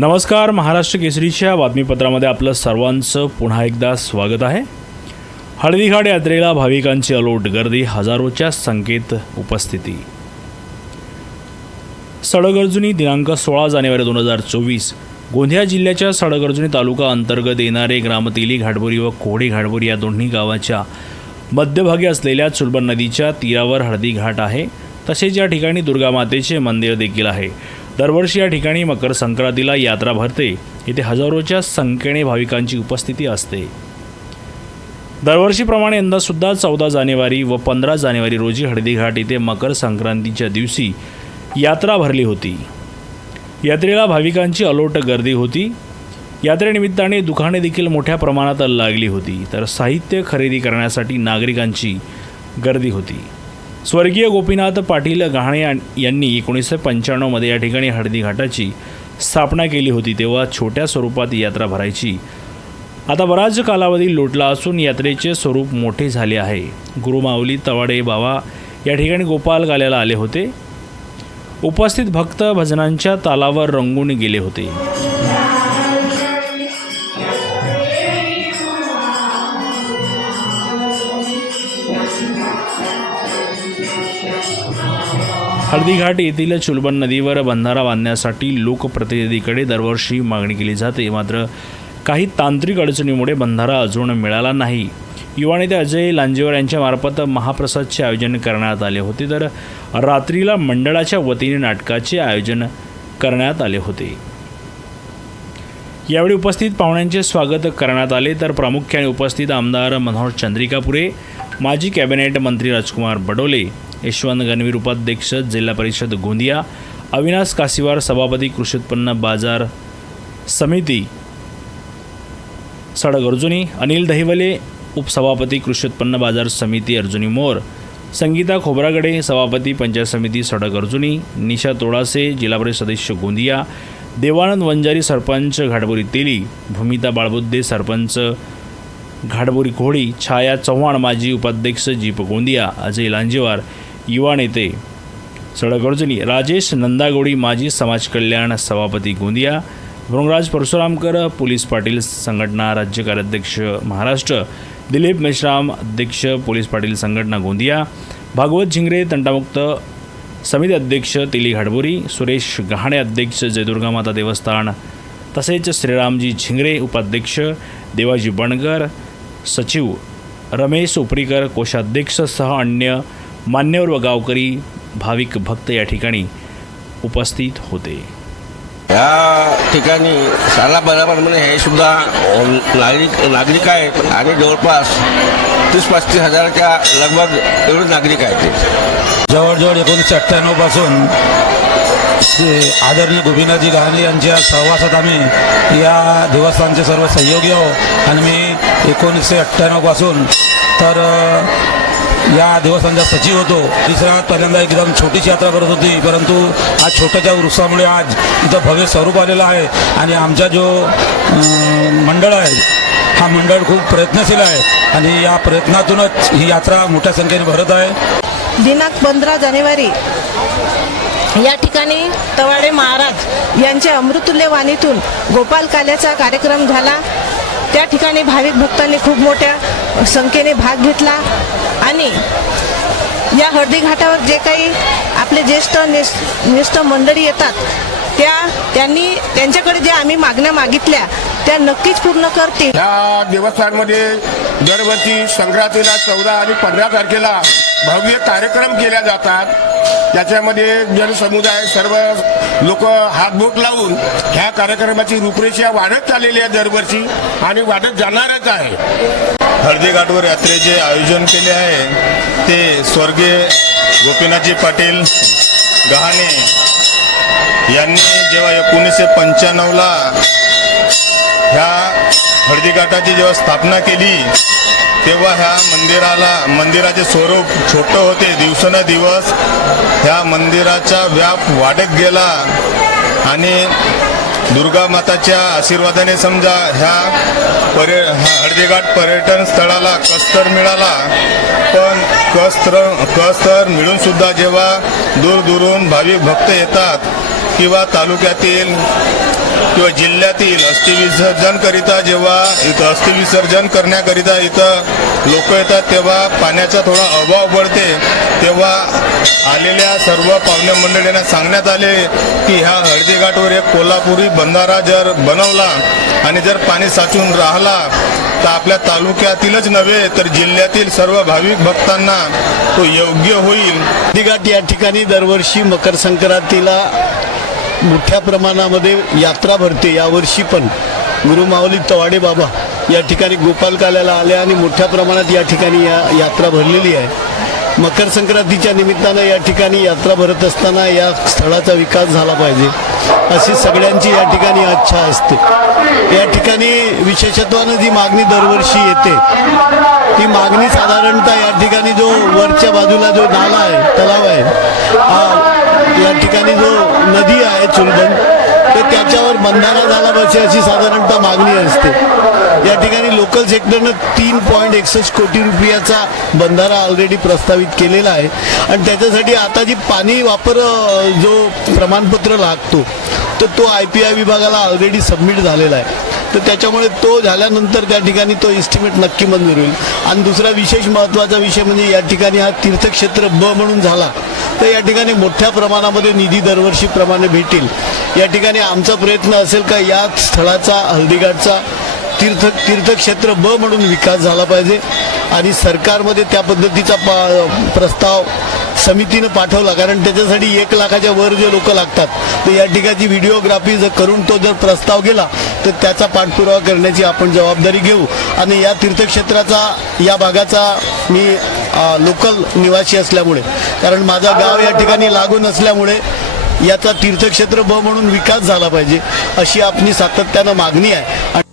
नमस्कार महाराष्ट्र केसरीच्या बातमीपत्रामध्ये आपलं सर्वांचं पुन्हा एकदा स्वागत आहे. हळदीघाट यात्रेला भाविकांची अलोट गर्दी हजारोच्या संख्येत उपस्थिती. सडगर्जुनी दिनांक सोळा जानेवारी दोन हजार चोवीस गोंदिया जिल्ह्याच्या सडगर्जुनी तालुका अंतर्गत येणारे ग्रामतेली घाटबोरी व कोहडी घाटबोरी या दोन्ही गावाच्या मध्यभागी असलेल्या चुलबन नदीच्या तीरावर हळदी घाट आहे. तसेच या ठिकाणी दुर्गा मातेचे मंदिर देखील आहे. दरवर्षी या ठिकाणी मकर संक्रांतीला यात्रा भरते. इथे हजारोच्या संख्येने भाविकांची उपस्थिती असते. दरवर्षीप्रमाणे यंदासुद्धा चौदा जानेवारी व पंधरा जानेवारी रोजी हळदीघाट इथे मकर संक्रांतीच्या दिवशी यात्रा भरली होती. यात्रेला भाविकांची अलोट गर्दी होती. यात्रेनिमित्ताने दुकाने देखील मोठ्या प्रमाणात लागली होती. तर साहित्य खरेदी करण्यासाठी नागरिकांची गर्दी होती. स्वर्गीय गोपीनाथ पाटील गहाणे यांनी एकोणीसशे पंच्याण्णवमध्ये या ठिकाणी हळदी घाटाची स्थापना केली होती. तेव्हा छोट्या स्वरूपात यात्रा भरायची. आता बराच कालावधी लोटला असून यात्रेचे स्वरूप मोठे झाले आहे. गुरुमाऊली तवाडे बाबा या ठिकाणी गोपाल गाल्याला आले होते. उपस्थित भक्त भजनांच्या तालावर रंगून गेले होते. हळदीघाट येथील चुलबन नदीवर बंधारा बांधण्यासाठी लोकप्रतिनिधीकडे दरवर्षी मागणी केली जाते. मात्र काही तांत्रिक अडचणीमुळे बंधारा अजून मिळाला नाही. युवा नेते अजय लांजेवर यांच्या मार्फत महाप्रसादचे आयोजन करण्यात आले होते. तर रात्रीला मंडळाच्या वतीने नाटकाचे आयोजन करण्यात आले होते. यावेळी उपस्थित पाहुण्यांचे स्वागत करण्यात आले. तर प्रामुख्याने उपस्थित आमदार मनोहर चंद्रिकापुरे माजी कॅबिनेट मंत्री राजकुमार बडोले यशवंत गणवीर उपाध्यक्ष जिल्हा परिषद गोंदिया अविनाश कासिवार सभापती कृषी उत्पन्न बाजार समिती सडक अर्जुनी अनिल दहिवले उपसभापती कृषी उत्पन्न बाजार समिती अर्जुनी मोर संगीता खोबरागडे सभापती पंचायत समिती सडक अर्जुनी निशा तोडासे जिल्हा परिषद सदस्य गोंदिया देवानंद वंजारी सरपंच घाटबोरी तेली भूमिता बाळबुद्धे सरपंच घाटबोरी कोहडी छाया चव्हाण माजी उपाध्यक्ष जीप गोंदिया अजय लांजेवार युवा नेते. सडक अर्जुनी राजेश नंदागोडी माजी समाज कल्याण सभापती गोंदिया. भृंगराज परशुरामकर पोलीस पाटील संघटना राज्य कार्याध्यक्ष महाराष्ट्र. दिलीप मेश्राम अध्यक्ष पोलीस पाटील संघटना गोंदिया. भागवत झिंगरे तंटामुक्त समिती अध्यक्ष तेली घाटबोरी सुरेश गहाणे अध्यक्ष जयदुर्गा माता देवस्थान. तसेच श्रीरामजी झिंगरे उपाध्यक्ष देवाजी बणकर सचिव रमेश उपरीकर कोषाध्यक्षसह अन्य मान्यवर व गावकरी भाविक भक्त या ठिकाणी उपस्थित होते. या ठिकाणी शाळा बरोबर म्हणजे हे सुद्धा नागरिक नागरिक आहेत आणि जवळपास तीस पस्तीस हजाराच्या लगभग एवढे नागरिक आहेत ते. जवळजवळ एकोणीसशे अठ्ठ्याण्णवपासून श्री आदरणीय गोपीनाथजी गहाणे यांच्या सहवासात आम्ही या देवस्थानचे सर्व सहयोगी आहोत. आणि मी एकोणीसशे अठ्ठ्याण्णवपासून तर या देवस्थानचा सचिव होतो. तिसरा पहिल्यांदा एकदम छोटीशी यात्रा करत होती परंतु आज छोट्याच्या वृक्षामुळे आज इथं भव्य स्वरूप आलेलं आहे. आणि आमचा जो मंडळ आहे हा मंडळ खूप प्रयत्नशील आहे. आणि या प्रयत्नातूनच ही यात्रा मोठ्या संख्येने भरत आहे. दिनांक पंधरा जानेवारी या ठिकाणी तवाडे महाराज यांच्या अमृतुल्य वाणीतून गोपाल काल्याचा कार्यक्रम झाला. त्या ठिकाणी भाविक भक्तांनी खूप मोठ्या संख्येने भाग घेतला आणि या हळदी घाटावर जे काही आपले ज्येष्ठ निष निष्ठ मंडळी येतात त्या त्यांनी त्यांच्याकडे ज्या आम्ही मागण्या मागितल्या त्या नक्कीच पूर्ण करतील. या देवस्थानमध्ये दरवर्षी संक्रांतीला चौदा आणि पंधरा तारखेला भव्य कार्यक्रम केल्या जातात. त्याच्यामध्ये जनसमुदाय सर्व लोक हातबोट लावून ह्या कार्यक्रमाची रूपरेषा वाढत चाललेली आहे दरवर्षी आणि वाढत जाणारच आहे. हळदीघाटवर यात्रेचे आयोजन केले आहे. ते स्वर्गीय गोपीनाथजी पाटील गहाणे यांनी जेव्हा एकोणीसशे पंच्याण्णवला ह्या हळदीघाटाची जेव्हा स्थापना केली तेव्हा ह्या मंदिराला मंदिराचे स्वरूप छोटं होते. दिवसेंदिवस ह्या मंदिराचा व्याप वाढत गेला. आणि दुर्गा माताच्या आशीर्वादाने समजा ह्या पर्य हळदीघाट पर्यटन स्थळाला कस्तर मिळाला. पण कस्तर कस्तर मिळून सुद्धा जेव्हा दूरदूरून भाविक भक्त येतात किंवा तालुक्यातील किंवा जिल्ह्यातील अस्थिविसर्जनकरिता जेव्हा इथं अस्थिविसर्जन करण्याकरिता इथं लोक येतात तेव्हा पाण्याचा थोडा अभाव पडते. तेव्हा आलेल्या सर्व पाहुण्या मंडळींना सांगण्यात आले की ह्या हळदीघाटवर एक कोल्हापुरी बंधारा जर बनवला आणि जर पाणी साचून राहिला तर आपल्या तालुक्यातीलच नव्हे तर जिल्ह्यातील सर्व भाविक भक्तांना तो योग्य होईल. हळदीघाट या ठिकाणी दरवर्षी मकर संक्रांतीला मोठ्या प्रमाणामध्ये यात्रा भरते. यावर्षी पण गुरुमावली तवाडे बाबा या ठिकाणी गोपालकाल्याला आले आणि मोठ्या प्रमाणात या ठिकाणी या यात्रा भरलेली आहे. मकर संक्रांतीच्या निमित्तानं या ठिकाणी यात्रा भरत असताना या स्थळाचा विकास झाला पाहिजे. अशी सगळ्यांची या ठिकाणी इच्छा असते. या ठिकाणी विशेषत्वानं जी मागणी दरवर्षी येते ती मागणी साधारणतः या ठिकाणी जो वरच्या बाजूला जो नाला आहे तलाव आहे या ठिकाणी जो नदी आहे चुलबन तर त्याच्यावर बंधारा झाला पाहिजे अशी साधारणतः मागणी असते. या ठिकाणी लोकल सेक्टरनं तीन पॉईंट एकसष्ट कोटी रुपयाचा बंधारा ऑलरेडी प्रस्तावित केलेला आहे. आणि त्याच्यासाठी आता जी पाणी वापर जो प्रमाणपत्र लागतो तर तो आय पी आय विभागाला ऑलरेडी सबमिट झालेला आहे. तर त्याच्यामुळे तो झाल्यानंतर त्या ठिकाणी तो एस्टिमेट नक्की मंजूर होईल. आणि दुसरा विशेष महत्त्वाचा विषय म्हणजे या ठिकाणी हा तीर्थक्षेत्र ब म्हणून झाला तर या ठिकाणी मोठ्या प्रमाणामध्ये निधी दरवर्षीप्रमाणे भेटेल. या ठिकाणी आमचा प्रयत्न असेल का या स्थळाचा हल्दीघाटचा तीर्थ तीर्थक्षेत्र ब म्हणून विकास झाला पाहिजे. आणि सरकारमध्ये त्या पद्धतीचा पा प्रस्ताव समितीनं पाठवला. कारण त्याच्यासाठी एक लाखाच्या वर जे लोक लागतात तर या ठिकाणी व्हिडिओग्राफी जर करून तो जर प्रस्ताव गेला तर त्याचा पाठपुरावा करण्याची आपण जबाबदारी घेऊ. आणि या तीर्थक्षेत्राचा या भागाचा मी लोकल निवासी असल्यामुळे कारण माझा गाव या ठिकाणी लागून असल्यामुळे याचा तीर्थक्षेत्र ब म्हणून विकास झाला पाहिजे अशी आपली सातत्यानं मागणी आहे. आणि